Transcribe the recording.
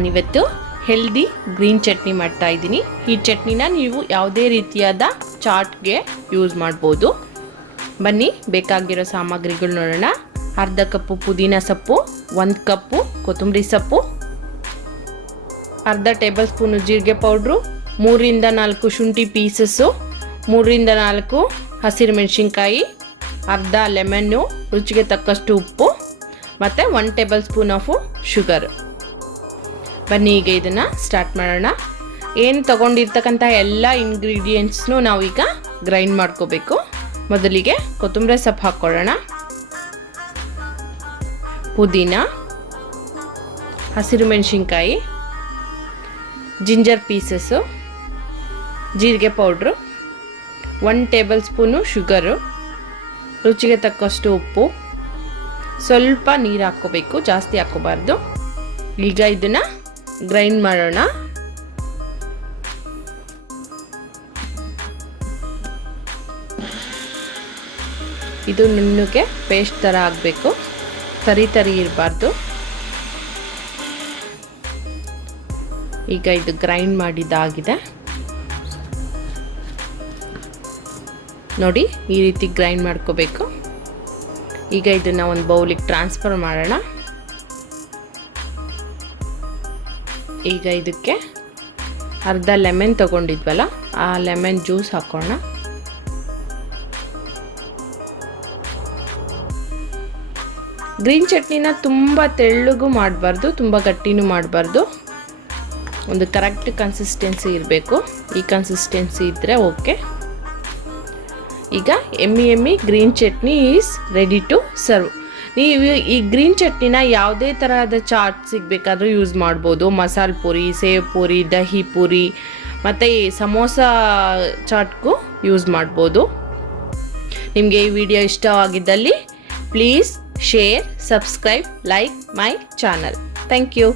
ನಾನಿವತ್ತು healthy green chutney ಮಾಡ್ತಾ ಇದ್ದೀನಿ. ಈ ಚಟ್ನಿನ ನೀವು ಯಾವುದೇ ರೀತಿಯಾದ ಚಾಟ್ಗೆ ಯೂಸ್ ಮಾಡ್ಬೋದು. ಬನ್ನಿ ಬೇಕಾಗಿರೋ ಸಾಮಗ್ರಿಗಳು ನೋಡೋಣ. ಅರ್ಧ ಕಪ್ಪು ಪುದೀನ ಸೊಪ್ಪು, 1 ಕಪ್ಪು ಕೊತ್ತಂಬರಿ ಸೊಪ್ಪು, ಅರ್ಧ ಟೇಬಲ್ ಸ್ಪೂನು ಜೀರಿಗೆ ಪೌಡ್ರು, 3ರಿಂದ 4 ಶುಂಠಿ ಪೀಸಸ್ಸು, 3ರಿಂದ 4 ಹಸಿರು ಮೆಣಸಿನ್ಕಾಯಿ, ಅರ್ಧ ಲೆಮನ್ನು, ರುಚಿಗೆ ತಕ್ಕಷ್ಟು ಉಪ್ಪು ಮತ್ತು 1 ಟೇಬಲ್ ಸ್ಪೂನ್ ಆಫು ಶುಗರ್. ಬನ್ನಿ ಈಗ ಇದನ್ನು ಸ್ಟಾರ್ಟ್ ಮಾಡೋಣ. ಏನು ತೊಗೊಂಡಿರ್ತಕ್ಕಂಥ ಎಲ್ಲ ಇಂಗ್ರೀಡಿಯೆಂಟ್ಸ್ನು ನಾವೀಗ ಗ್ರೈಂಡ್ ಮಾಡ್ಕೋಬೇಕು. ಮೊದಲಿಗೆ ಕೊತ್ತಂಬರಿ ಸೊಪ್ಪು ಹಾಕ್ಕೊಳ್ಳೋಣ, ಪುದೀನ, ಹಸಿರು ಮೆಣಸಿನ್ಕಾಯಿ, ಜಿಂಜರ್ ಪೀಸಸ್ಸು, ಜೀರಿಗೆ ಪೌಡ್ರು, 1 ಟೇಬಲ್ ಸ್ಪೂನು ಶುಗರು, ರುಚಿಗೆ ತಕ್ಕಷ್ಟು ಉಪ್ಪು, ಸ್ವಲ್ಪ ನೀರು ಹಾಕ್ಕೋಬೇಕು, ಜಾಸ್ತಿ ಹಾಕ್ಕೋಬಾರ್ದು. ಈಗ ಇದನ್ನು ಗ್ರೈಂಡ್ ಮಾಡೋಣ. ಇದು ನುಣ್ಣಗೆ ಪೇಸ್ಟ್ ಥರ ಆಗಬೇಕು, ತರಿ ಇರಬಾರ್ದು. ಈಗ ಇದು ಗ್ರೈಂಡ್ ಮಾಡಿದ್ದಾಗಿದೆ ನೋಡಿ, ಈ ರೀತಿ ಗ್ರೈಂಡ್ ಮಾಡ್ಕೋಬೇಕು. ಈಗ ಇದನ್ನು ಒಂದು ಬೌಲಿಗೆ ಟ್ರಾನ್ಸ್ಫರ್ ಮಾಡೋಣ. ಈಗ ಇದಕ್ಕೆ ಅರ್ಧ ಲೆಮನ್ ತೊಗೊಂಡಿದ್ವಲ್ಲ, ಆ ಲೆಮನ್ ಜ್ಯೂಸ್ ಹಾಕೋಣ. ಗ್ರೀನ್ ಚಟ್ನಿನ ತುಂಬ ತೆಳ್ಳಗೂ ಮಾಡಬಾರ್ದು, ತುಂಬ ಗಟ್ಟಿನೂ ಮಾಡಬಾರ್ದು. ಒಂದು ಕರೆಕ್ಟ್ ಕನ್ಸಿಸ್ಟೆನ್ಸಿ ಇರಬೇಕು. ಈ ಕನ್ಸಿಸ್ಟೆನ್ಸಿ ಇದ್ದರೆ ಓಕೆ. ಈಗ ಎಮ್ಮಿ green chutney is ready to serve. ನೀವು ಈ ಗ್ರೀನ್ ಚಟ್ನಿನ ಯಾವುದೇ ತರಹದ ಚಾಟ್ ಸಿಗಬೇಕಾದ್ರೂ ಯೂಸ್ ಮಾಡ್ಬೋದು. ಮಸಾಲ ಪುರಿ, ಸೇವ್ ಪುರಿ, ದಹಿ ಪುರಿ ಮತ್ತು ಈ ಸಮೋಸ ಚಾಟ್ಗೂ ಯೂಸ್ ಮಾಡ್ಬೋದು. ನಿಮಗೆ ಈ ವಿಡಿಯೋ ಇಷ್ಟವಾಗಿದ್ದಲ್ಲಿ please share, subscribe, like my channel. Thank you.